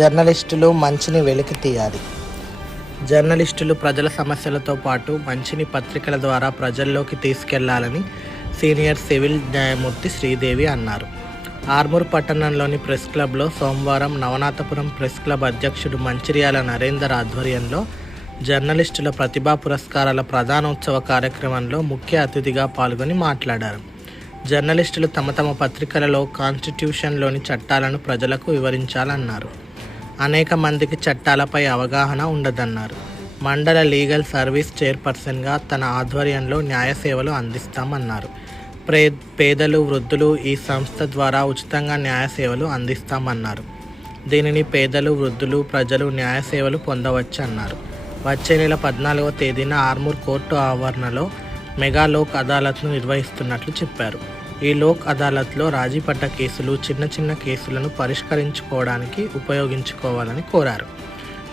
జర్నలిస్టులు మంచిని వెలికి తీయాలి. జర్నలిస్టులు ప్రజల సమస్యలతో పాటు మంచిని పత్రికల ద్వారా ప్రజల్లోకి తీసుకెళ్లాలని సీనియర్ సివిల్ న్యాయమూర్తి శ్రీదేవి అన్నారు. ఆర్మూర్ పట్టణంలోని ప్రెస్ క్లబ్లో సోమవారం నవనాథపురం ప్రెస్ క్లబ్ అధ్యక్షుడు మంచిర్యాల నరేందర్ ఆధ్వర్యంలో జర్నలిస్టుల ప్రతిభా పురస్కారాల ప్రధానోత్సవ కార్యక్రమంలో ముఖ్య అతిథిగా పాల్గొని మాట్లాడారు. జర్నలిస్టులు తమ తమ పత్రికలలో కాన్స్టిట్యూషన్లోని చట్టాలను ప్రజలకు వివరించాలన్నారు. అనేక మందికి చట్టాలపై అవగాహన ఉండదన్నారు. మండల లీగల్ సర్వీస్ చైర్పర్సన్గా తన ఆధ్వర్యంలో న్యాయ సేవలు అందిస్తామన్నారు. పేదలు, వృద్ధులు ఈ సంస్థ ద్వారా ఉచితంగా న్యాయ సేవలు అందిస్తామన్నారు. దీనిని పేదలు, వృద్ధులు, ప్రజలు న్యాయ సేవలు పొందవచ్చన్నారు. వచ్చే నెల 14వ తేదీన ఆర్మూర్ కోర్టు ఆవరణలో మెగా లోక్ అదాలత్ను నిర్వహిస్తున్నట్లు చెప్పారు. ఈ లోక్ అదాలత్లో రాజీపడ్డ కేసులు, చిన్న చిన్న కేసులను పరిష్కరించుకోవడానికి ఉపయోగించుకోవాలని కోరారు.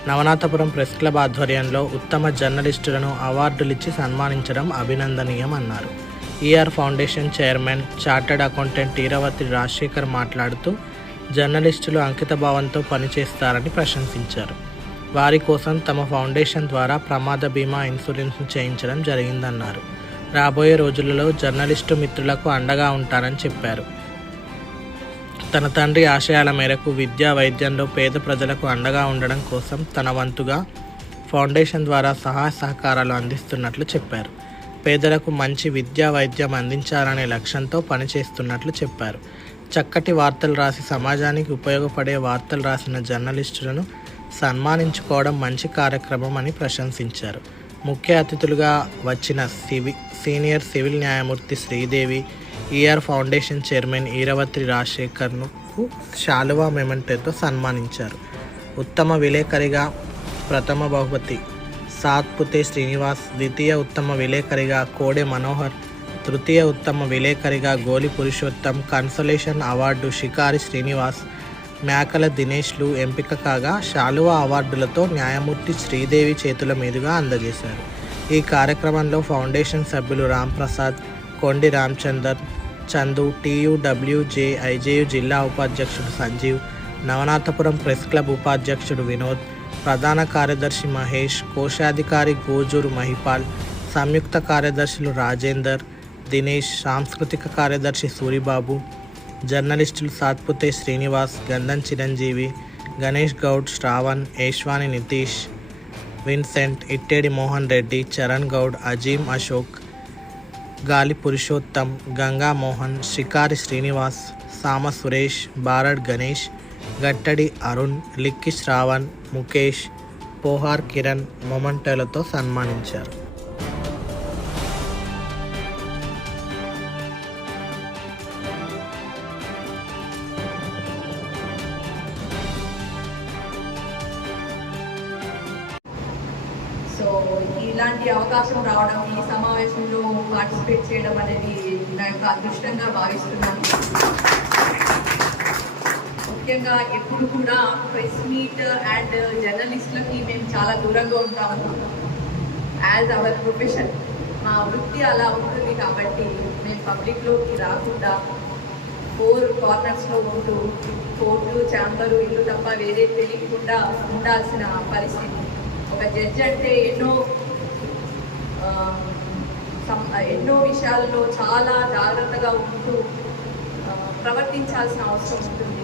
నవనాథపురం ప్రెస్ క్లబ్ ఆధ్వర్యంలో ఉత్తమ జర్నలిస్టులను అవార్డులిచ్చి సన్మానించడం అభినందనీయమన్నారు. ER foundation chairman, chartered accountant Eravathi Rajasekhar మాట్లాడుతూ జర్నలిస్టులు అంకితభావంతో పనిచేస్తారని ప్రశంసించారు. వారి కోసం తమ ఫౌండేషన్ ద్వారా ప్రమాద బీమా ఇన్సూరెన్స్ను చేయించడం జరిగిందన్నారు. రాబోయే రోజులలో జర్నలిస్టు మిత్రులకు అండగా ఉంటారని చెప్పారు. తన తండ్రి ఆశయాల మేరకు విద్యా, వైద్యంలో పేద ప్రజలకు అండగా ఉండడం కోసం తన వంతుగా ఫౌండేషన్ ద్వారా సహాయ సహకారాలు అందిస్తున్నట్లు చెప్పారు. పేదలకు మంచి విద్యా, వైద్యం అందించాలనే లక్ష్యంతో పనిచేస్తున్నట్లు చెప్పారు. చక్కటి వార్తలు రాసి సమాజానికి ఉపయోగపడే వార్తలు రాసిన జర్నలిస్టులను సన్మానించుకోవడం మంచి కార్యక్రమం అని ప్రశంసించారు. ముఖ్య అతిథులుగా వచ్చిన సీనియర్ సివిల్ న్యాయమూర్తి Sridevi, ER foundation chairman Eravati రాజశేఖర్ను శాలువా మెమెంటోతో సన్మానించారు. ఉత్తమ విలేకరిగా ప్రథమ బహుమతి సాత్పుతే శ్రీనివాస్, ద్వితీయ ఉత్తమ విలేకరిగా కోడె మనోహర్, తృతీయ ఉత్తమ విలేకరిగా గోలి పురుషోత్తం, కన్సలేషన్ అవార్డు షికారి శ్రీనివాస్, మేకల దినేష్లు ఎంపిక కాగా శాలువా అవార్డులతో న్యాయమూర్తి శ్రీదేవి చేతుల మీదుగా అందజేశారు. ఈ కార్యక్రమంలో ఫౌండేషన్ సభ్యులు రాంప్రసాద్, కొండి రామచందర్, చందు, TUWJ IJU జిల్లా ఉపాధ్యక్షుడు సంజీవ్, నవనాథపురం ప్రెస్ క్లబ్ ఉపాధ్యక్షుడు వినోద్, ప్రధాన కార్యదర్శి మహేష్, కోశాధికారి గోజూరు మహిపాల్, సంయుక్త కార్యదర్శులు రాజేందర్, దినేష్, సాంస్కృతిక కార్యదర్శి సూరిబాబు, జర్నలిస్టులు సాత్పుతే శ్రీనివాస్, గంధం చిరంజీవి, గణేష్ గౌడ్, శ్రావణ్, ఏష్వాని నితీష్, విన్సెంట్, ఇట్టేడి మోహన్ రెడ్డి, చరణ్ గౌడ్, అజీం అశోక్, గాలి పురుషోత్తం, గంగా మోహన్, షికారి శ్రీనివాస్, సామ సురేష్, బారడ్ గణేష్, గట్టడి అరుణ్, లిక్కి శ్రావణ్, ముఖేష్, పోహార్ కిరణ్ మొమెంటోలతో సన్మానించారు. సో ఇలాంటి అవకాశం రావడం, ఈ సమావేశంలో పార్టిసిపేట్ చేయడం అనేది నా యొక్క అదృష్టంగా భావిస్తున్నాను. ముఖ్యంగా ఎప్పుడు కూడా ప్రెస్ మీట్ అండ్ జర్నలిస్టులకి మేము చాలా దూరంగా ఉంటాము. యాజ్ అవర్ ప్రొఫెషన్, మా వృత్తి అలా ఉంటుంది కాబట్టి మేము పబ్లిక్లోకి రాకుండా 4 కార్నర్స్లో ఉంటూ కోర్టు, ఛాంబరు, ఇల్లు తప్ప వేరే తెలియకుండా ఉండాల్సిన పరిస్థితి. ఒక జడ్జి అంటే ఎన్నో విషయాల్లో చాలా జాగ్రత్తగా ఉంటూ ప్రవర్తించాల్సిన అవసరం ఉంటుంది.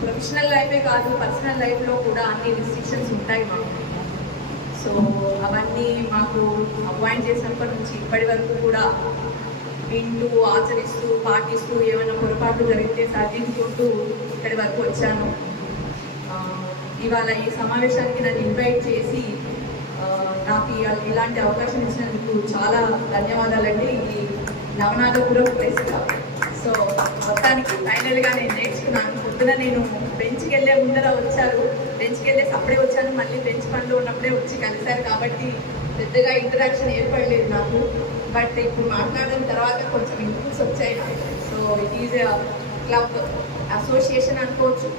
ప్రొఫెషనల్ లైఫే కాదు, పర్సనల్ లైఫ్లో కూడా అన్ని రిస్ట్రిక్షన్స్ ఉంటాయి మాకు. సో అవన్నీ మాకు అపాయింట్ చేసినప్పటి నుంచి ఇప్పటి వరకు కూడా వింటూ, ఆచరిస్తూ, పాటిస్తూ, ఏమైనా పొరపాటు జరిగితే సరిదిద్దుకుంటూ ఇక్కడి వరకు వచ్చాను. ఇవాళ ఈ సమావేశానికి నన్ను ఇన్వైట్ చేసి నాకు ఇలాంటి అవకాశం ఇచ్చినందుకు చాలా ధన్యవాదాలండి. ఈ నవనాథపురం ప్రెస్ క్లబ్. సో మొత్తానికి ఫైనల్గా నేను నేర్చుకున్నాను. పొద్దున నేను బెంచ్కి వెళ్ళే ముందర వచ్చారు, బెంచ్కి వెళ్ళేసి అప్పుడే వచ్చాను, మళ్ళీ బెంచ్ పనిలో ఉన్నప్పుడే వచ్చి కలిశారు కాబట్టి పెద్దగా ఇంటరాక్షన్ ఏర్పడలేదు నాకు. బట్ ఇప్పుడు మాట్లాడిన తర్వాత కొంచెం ఇన్పుట్స్ వచ్చాయి నాకు. So it is club, association అనుకోవచ్చు,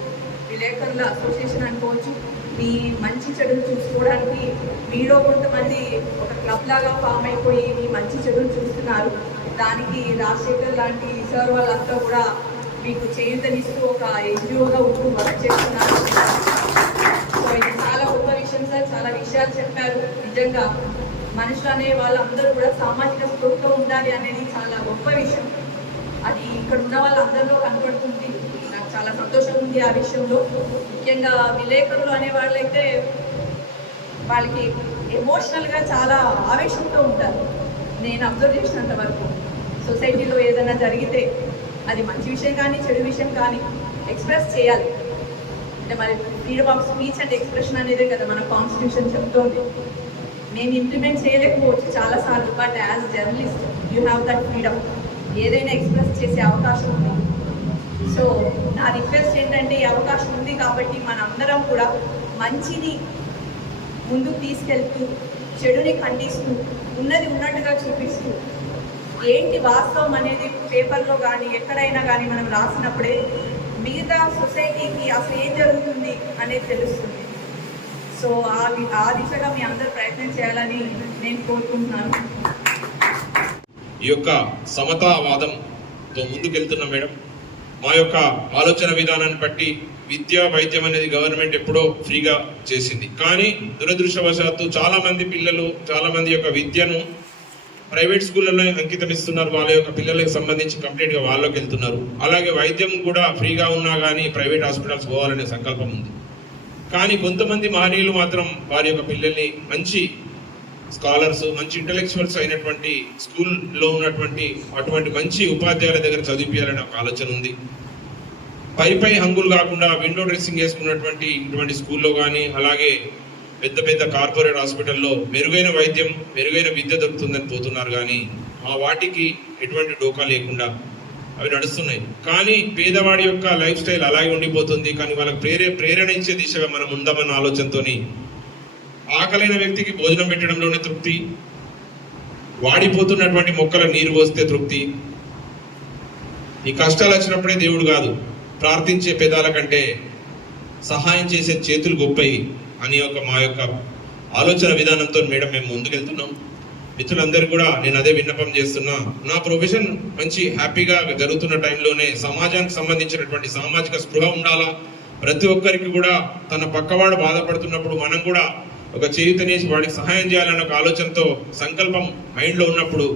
విలేకరుల అసోసియేషన్ అనుకోవచ్చు. మీ మంచి చెడులు చూసుకోవడానికి మీలో కొంతమంది ఒక క్లబ్ లాగా ఫామ్ అయిపోయి మీ మంచి చెడులు చూస్తున్నారు. దానికి రాజశేఖర్ లాంటి సార్ వాళ్ళంతా కూడా మీకు చేయూతనిస్తూ ఒక NGOగా ఉంటూ వర్క్ చేస్తున్నారు. సో ఇది చాలా గొప్ప విషయం సార్, చాలా విషయాలు చెప్పారు. నిజంగా మనుషులు అనే వాళ్ళందరూ కూడా సామాజిక స్పృహతో ఉండాలి అనేది చాలా గొప్ప విషయం. అది ఇక్కడ ఉన్న వాళ్ళందరిలో కనపడుతుంది. నాకు చాలా సంతోషం ఉంది ఆ విషయంలో. ముఖ్యంగా విలేకరులు అనే వాళ్ళైతే వాళ్ళకి ఎమోషనల్గా చాలా ఆవేశంతో ఉంటారు. నేను అబ్జర్వ్ చేసినంత వరకు సొసైటీలో ఏదైనా జరిగితే అది మంచి విషయం కానీ చెడు విషయం కానీ ఎక్స్ప్రెస్ చేయాలి. అంటే మరి freedom of speech and expression అనేది కదా మన కాన్స్టిట్యూషన్ చెప్తోంది. మేము ఇంప్లిమెంట్ చేయలేకపోవచ్చు చాలాసార్లు, but as journalist you have that freedom. ఏదైనా ఎక్స్ప్రెస్ చేసే అవకాశం ఉంది. సో నా రిక్వెస్ట్ ఏంటంటే ఈ అవకాశం ఉంది కాబట్టి మనందరం కూడా మంచిని ముందుకు తీసుకెళ్తూ చెడుని ఖండిస్తూ ఉన్నది ఉన్నట్టుగా చూపిస్తూ ఏంటి వాస్తవం అనేది పేపర్లో కానీ ఎక్కడైనా కానీ మనం రాసినప్పుడే మిగతా సొసైటీకి అసలు ఏం జరుగుతుంది అనేది తెలుస్తుంది. సో ఆ దిశగా మీ అందరూ ప్రయత్నం చేయాలని నేను కోరుకుంటున్నాను. ఈ యొక్క సమతావాదంతో ముందుకెళ్తున్నాం మేడం. మా యొక్క ఆలోచన విధానాన్ని బట్టి విద్య వైద్యం అనేది గవర్నమెంట్ ఎప్పుడో ఫ్రీగా చేసింది. కానీ దురదృష్టవశాత్తు చాలా మంది పిల్లలు చాలా మంది యొక్క విద్యను ప్రైవేట్ స్కూళ్ళలో అంకితం ఇస్తున్నారు. వాళ్ళ యొక్క పిల్లలకు సంబంధించి కంప్లీట్గా వాళ్ళకి వెళ్తున్నారు. అలాగే వైద్యం కూడా ఫ్రీగా ఉన్నా కానీ ప్రైవేట్ హాస్పిటల్స్ పోవాలనే సంకల్పం ఉంది. కానీ కొంతమంది మహనీయులు మాత్రం వారి యొక్క పిల్లల్ని మంచి స్కాలర్స్ మంచి ఇంటలెక్చువల్స్ అయినటువంటి స్కూల్లో ఉన్నటువంటి అటువంటి మంచి ఉపాధ్యాయుల దగ్గర చదివించాలనే ఒక ఆలోచన ఉంది. పై హంగులు కాకుండా విండో డ్రెస్సింగ్ చేసుకున్నటువంటి ఇటువంటి స్కూల్లో కానీ అలాగే పెద్ద పెద్ద కార్పొరేట్ హాస్పిటల్లో మెరుగైన వైద్యం మెరుగైన విద్య దొరుకుతుందని పోతున్నారు. కానీ ఆ వాటికి ఎటువంటి డోకా లేకుండా అవి నడుస్తున్నాయి. కానీ పేదవాడి యొక్క లైఫ్ స్టైల్ అలాగే ఉండిపోతుంది. కానీ వాళ్ళకి ప్రేరణ ఇచ్చే దిశగా మనం ఉందామన్న ఆలోచనతోని ఆకలైన వ్యక్తికి భోజనం పెట్టడంలోనే తృప్తి, వాడిపోతున్నటువంటి మొక్కలకు నీరు పోస్తే తృప్తి, ఈ కష్టాలు వచ్చినప్పుడే దేవుడు కాదు ప్రార్థించే పెదాల కంటే సహాయం చేసే చేతులు గొప్పవి అని మా యొక్క ఆలోచన విధానంతో మేడం మేము ముందుకెళ్తున్నాం. మిత్రులందరూ కూడా నేను అదే విన్నపం చేస్తున్నా. నా ప్రొఫెషన్ మంచి హ్యాపీగా జరుగుతున్న టైంలోనే సమాజానికి సంబంధించినటువంటి సామాజిక స్పృహ ఉండాలా. ప్రతి ఒక్కరికి కూడా తన పక్కవాడు బాధపడుతున్నప్పుడు మనం కూడా ఒక చేయుతనేసి వాడికి సహాయం చేయాలన్న ఒక ఆలోచనతో సంకల్పం మైండ్లో ఉన్నప్పుడు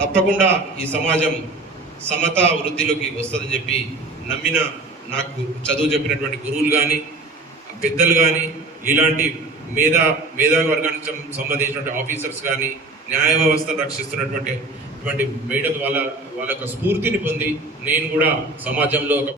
తప్పకుండా ఈ సమాజం సమతా వృద్ధిలోకి వస్తుందని చెప్పి నమ్మిన నాకు చదువు చెప్పినటువంటి గురువులు కానీ పెద్దలు కానీ ఇలాంటి మేధావి వర్గానికి సంబంధించినటువంటి ఆఫీసర్స్ కానీ న్యాయ వ్యవస్థను రక్షిస్తున్నటువంటి మేడం వాళ్ళ యొక్క స్ఫూర్తిని పొంది నేను కూడా సమాజంలో ఒక